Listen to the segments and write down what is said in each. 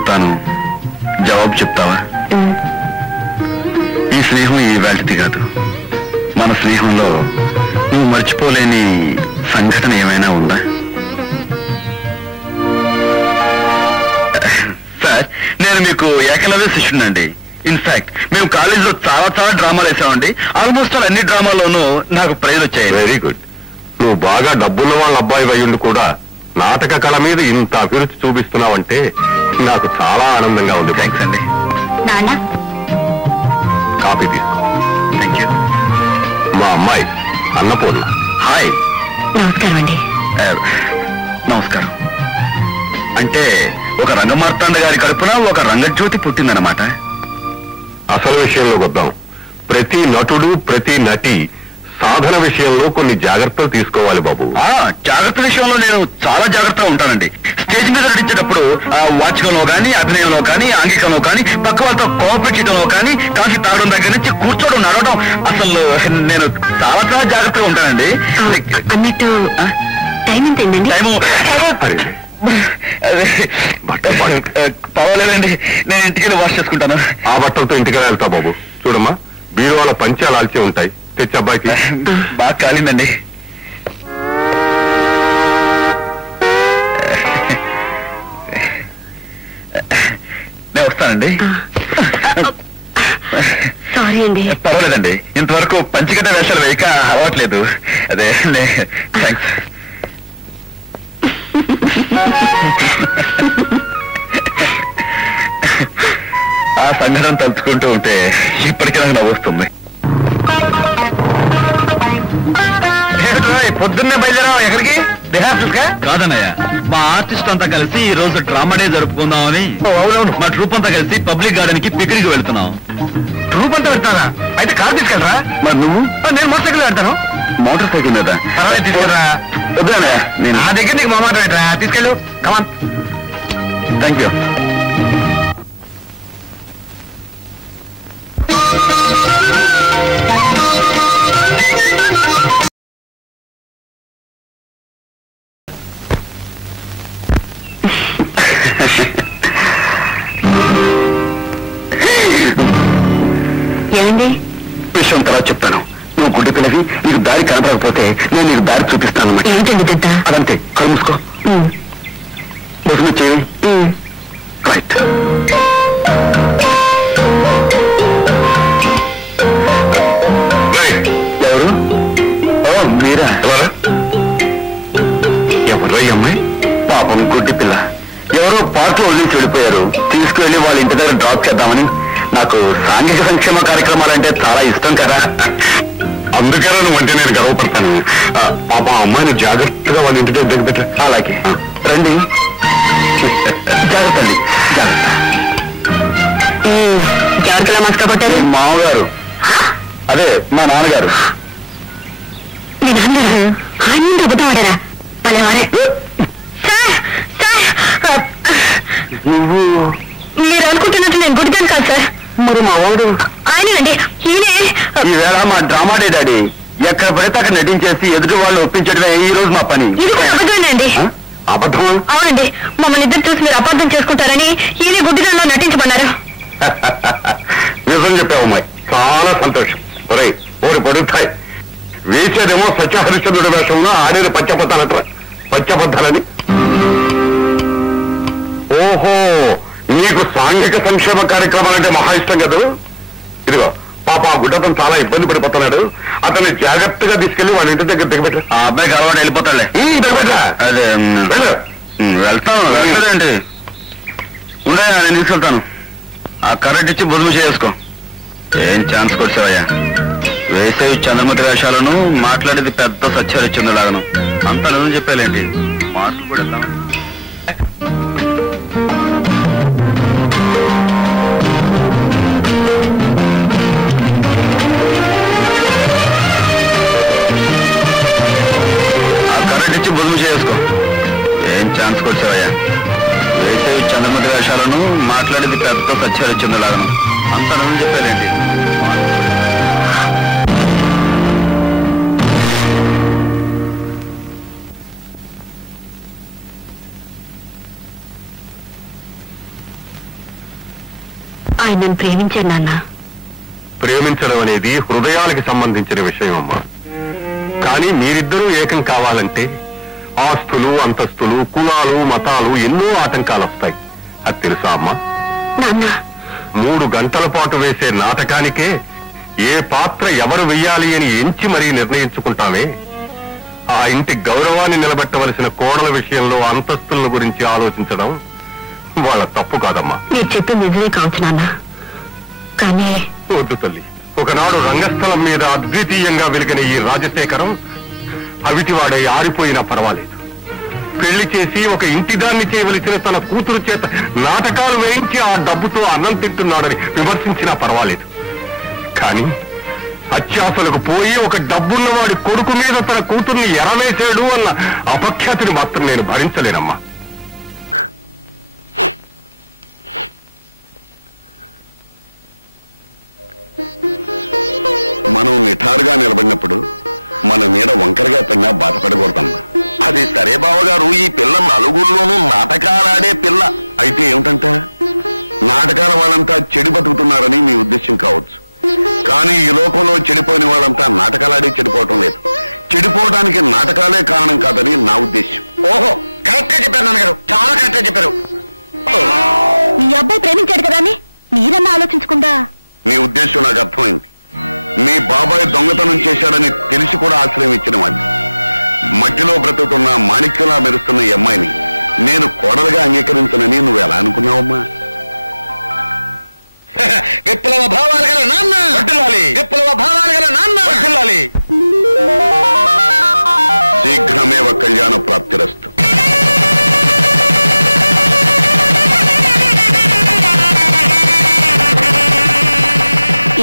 అడుగుతాను, జవాబు చెప్తావా? ఈ స్నేహం ఈ వేల్టిది కాదు. మన స్నేహంలో నువ్వు మర్చిపోలేని సంఘటన ఏమైనా ఉందా? సార్, నేను మీకు ఏకలవ్య శిష్యునండి. ఇన్ఫాక్ట్ మేము కాలేజీలో చాలా డ్రామాలు వేసామండి. ఆల్మోస్ట్ అన్ని డ్రామాల్లోనూ నాకు ప్రైజ్ వచ్చాయి. Very good. నువ్వు బాగా డబ్బున్న వాళ్ళ అబ్బాయి అయ్యుండి కూడా నాటక కళ మీద ఇంత అభిరుచి చూపిస్తున్నావంటే నాకు చాలా ఆనందంగా ఉంది. థ్యాంక్స్ అండి. కాఫీ తీసుకో. Thank you. మా అమ్మాయి అన్నపూర్ణ. హాయ్. నమస్కారం అండి. నమస్కారం. అంటే ఒక రంగమార్తాండ గారి కడుపున ఒక రంగజ్యోతి పుట్టిందన్నమాట. అసలు విషయంలోకి వద్దాం. ప్రతి నటుడు ప్రతి నటి సాధన విషయంలో కొన్ని జాగ్రత్తలు తీసుకోవాలి బాబు. జాగ్రత్త విషయంలో నేను చాలా జాగ్రత్తగా ఉంటానండి. స్టేజ్ మీద నటించేటప్పుడు వాచకంలో కానీ, అభినయంలో కానీ, ఆంగికంలో కానీ, పక్క వాళ్ళతో కోఆపరేట్ చేయడంలో కానీ, కాఫీ తాగడం దగ్గర నుంచి కూర్చోవడం, నడవడం, అసలు నేను చాలా జాగ్రత్తగా ఉంటానండి. అన్నట్టు టైం ఎంత అయిందండి? టైము పర్వాలేదండి, నేను ఇంటికి వెళ్ళి వాష్ చేసుకుంటాను. ఆ బట్టలతో ఇంటికి వెళ్తా బాబు. చూడమ్మా, బీరువాల పంచాలు ఆల్చి ఉంటాయి, తెచ్చి అబ్బాయికి. బాగా కాలిందండి. నేను వస్తానండి. సారీ అండి. పర్వాలేదండి, ఇంతవరకు పంచికట్ట వేషాలు వేయక అలవాట్లేదు. అదే థ్యాంక్స్. ఆ సంఘటన తలుచుకుంటూ ఉంటే ఇప్పటికీ నాకు నవ్వొస్తుంది. పొద్దున్నే బయలుదేరావు ఎక్కడికి? కాదన్నయ్య, మా ఆర్టిస్ట్ అంతా కలిసి ఈ రోజు డ్రామా డే జరుపుకుందామని. అవునవును, మా ట్రూప్ అంతా కలిసి పబ్లిక్ గార్డెన్ కి పిక్నిక్ వెళ్తున్నాం. ట్రూప్ అంతా వెళ్తారా? అయితే కార్ తీసుకెళ్ళరా? మరి నువ్వు? నేను మోటార్ సైకిల్ వెళ్తాను. మోటార్ సైకిల్ మీద? తీసుకెళ్ళరా? వద్దునయ్య, నేను నా దగ్గర నీకు మా మాట పెట్టరా. తీసుకెళ్ళు, కమాన్. Thank you. ఏమండి? విషయం తర్వాత చెప్తాను. నువ్వు గుడ్డి పిల్లవి, నీకు దారి కనపడకపోతే నేను నీకు దారి చూపిస్తాను. ఏంటండి పెద్ద? అదంతే, కళ్ళు మూసుకో. చేయి. రైట్. ఎవరు? ఓ మీరా? ఎవరు ఈ అమ్మాయి? పాపం గుడ్డి పిల్ల. ఎవరో పార్క్ లో వదిలించి వెళ్ళిపోయారు. తీసుకువెళ్ళి వాళ్ళ ఇంటి దగ్గర డ్రాప్ చేద్దామని. నాకు సాంఘిక సంక్షేమ కార్యక్రమాలంటే చాలా ఇష్టం కదా, అందుకనే నువ్వంటే నేను గర్వపడతాను. పాప అమ్మాయిని జాగ్రత్తగా వాళ్ళ ఇంటి దగ్గర పెట్ట. అలాగే రండి. జాగ్రత్త అండి, జాగ్రత్త. ఎవరికలా మస్కా పట్టారు? మామగారు, అదే మా నాన్నగారు. మీ నాన్నగారు ఆయన అబద్ధం ఆడారా? పలేవారే. నువ్వు మీరు అనుకుంటున్నట్టు నేను గుడిదాను కాదు సార్. మరి మా వాడు ఆయనండి, ఈయనే. ఈవేళ మా డ్రామా డే డాడీ. ఎక్కడ పడితే అక్కడ నటించేసి ఎదుటి వాళ్ళు ఒప్పించడమే ఈ రోజు మా పని. ఇది కూడా అబద్ధమేనండి. అబద్ధం? అవునండి, మమ్మల్ని ఇద్దరు చూసి మీరు అబద్ధం చేసుకుంటారని ఈయన గుడ్డిదానిలో నటించమన్నారు. నిజం చెప్పావు అమ్మాయి, చాలా సంతోషం. ఒరే ఓరి పడుతాయి. వేసేదేమో సత్యహరిశ్చంద్రుడి వేషంలో ఆడేది పచ్చబద్దాలని. ఓహో, నీకు సాంఘిక సంక్షేమ కార్యక్రమాలంటే మహా ఇష్టం కదా. ఇదిగో పాప, ఆ గుడ్డతను చాలా ఇబ్బంది పడిపోతున్నాడు. అతన్ని జాగ్రత్తగా తీసుకెళ్లి వాళ్ళ ఇంటి దగ్గర దిగబెట్ట. ఆ అబ్బాయికి అలవాటు వెళ్ళిపోతాడులే. అదే వెళ్తాను. వెళ్ళలేదండి, ఉండే నేను తీసుకెళ్తాను. ఆ కరెంట్ ఇచ్చి బుధము చేసుకో. ఏం ఛాన్స్ కొడిసావయ్యా? వేసేవి చంద్రమతి వేషాలను, మాట్లాడేది పెద్ద సత్యహరిశ్చంద్రులాగను. అంత నిజం చెప్పాలేంటి? మార్కులు కూడా వెళ్తాం. ఇచ్చి బుధము చేసుకో. ఏం ఛాన్స్ కొడిసావయ్యా? వేసేవి చంద్రమతి వేషాలను, మాట్లాడేది పెద్ద సత్యహరిశ్చంద్రులాగను. అంత నిజం చెప్పాలేంటి? ఆయన నన్ను ప్రేమించారు నాన్న. ప్రేమించడం అనేది హృదయాలకు సంబంధించిన విషయం అమ్మా. కానీ మీరిద్దరూ ఏకం కావాలంటే ఆస్తులు, అంతస్తులు, కులాలు, మతాలు ఎన్నో ఆటంకాలు వస్తాయి. అది తెలుసా అమ్మా? నాన్న 3 గంటల పాటు వేసే నాటకానికే ఏ పాత్ర ఎవరు వెయ్యాలి అని ఎంచి మరీ నిర్ణయించుకుంటామే. ఆ ఇంటి గౌరవాన్ని నిలబెట్టవలసిన కోడల విషయంలో అంతస్తుల గురించి ఆలోచించడం వాళ్ళ తప్పు కాదమ్మా. మీరు చెప్పింది నిజమే కావచ్చు నాన్న. కానీ వద్దు తల్లి. ఒకనాడు రంగస్థలం మీద అద్వితీయంగా వెలిగిన ఈ రాజశేఖరం అవిటివాడై ఆరిపోయినా పర్వాలేదు. పెళ్లి చేసి ఒక ఇంటిదాన్ని చేయవలసిన తన కూతురు చేత నాటకాలు వేయించి ఆ డబ్బుతో అన్నం తింటున్నాడని విమర్శించినా పర్వాలేదు. కానీ అత్యాసలకు పోయి ఒక డబ్బున్నవాడి కొడుకు మీద తన కూతుర్ని ఎరవేశాడు అన్న అపఖ్యాతిని మాత్రం నేను భరించలేనమ్మా. మనం నిఠారుగా నిలబడినప్పుడు మన మీద వంకరగా పడినా బాధపడకూడదమ్మా. అది సరే బావగారు, ఈ పిల్ల నలుగురిలోనూ నాటకాలాడే పిల్ల అయితే ఏమిటంట? నాటకాల వాళ్ళంతా చెడు బతుకుతున్నారని మీ ఉద్దేశం కావచ్చు. కానీ ఈ లోకంలో చెడిపోయిన వాళ్ళంతా నాటకాలాడే చెడిపోవటం లేదు. చెడిపోవడానికి నాటకాలే కారణం కాదని నా ఉద్దేశం. ఓహో, కరెక్ట్ గా చెప్పారు నాన్నగారు, చాలా కరెక్ట్ గా చెప్పారు. మీ అబ్బాయి ప్రేమించాడు కదా అని మీరన్నా ఆలోచించకుండా. నీ ఉద్దేశం నాకు అర్థమైంది. మీ బాబాయ్ దొంగతనం చేశాడని తెలిసి కూడా ఆశ్రయం ఇచ్చిన వాడిని, మట్టిలో బ్రతుకుతున్న మాణిక్యంలా మెరుస్తున్న ఈ అమ్మాయిని నేను కోడలుగా అంగీకరించనని నువ్వు ఎలా అనుకున్నావమ్మా? విప్లవ భావాలు గల నాన్న, విప్లవ భావాలు గల నాన్న. శీఘ్రమేవ కళ్యాణ ప్రాప్తిరస్తు.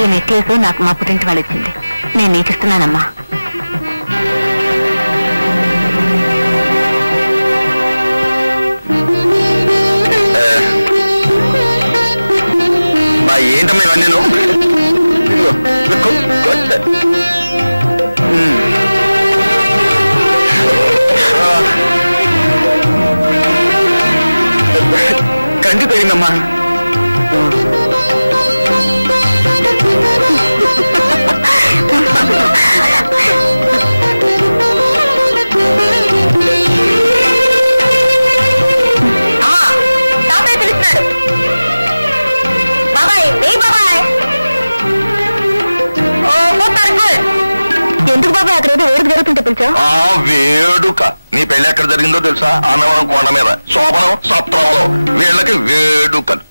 ఈ నెక్లెస్ నాకు మా పుట్టింటి వాళ్ళు ఇచ్చింది. నేను నీకు ఇస్తున్నానమ్మా. ఏంటమ్మా ఇవన్నీ? కంటి తగిందమ్మా. ఎందుకు బాబాయ్ అక్కడ ఏదో వేడుక జరుగుతుంటే పిలిచావు? వేడుక నీ పెళ్లి ఎక్కడ జరిగిందో తెలుసా? అన్నవరం కొండ మీద శోభనం సత్రంలో వీళ్ళకి వేడుకలు.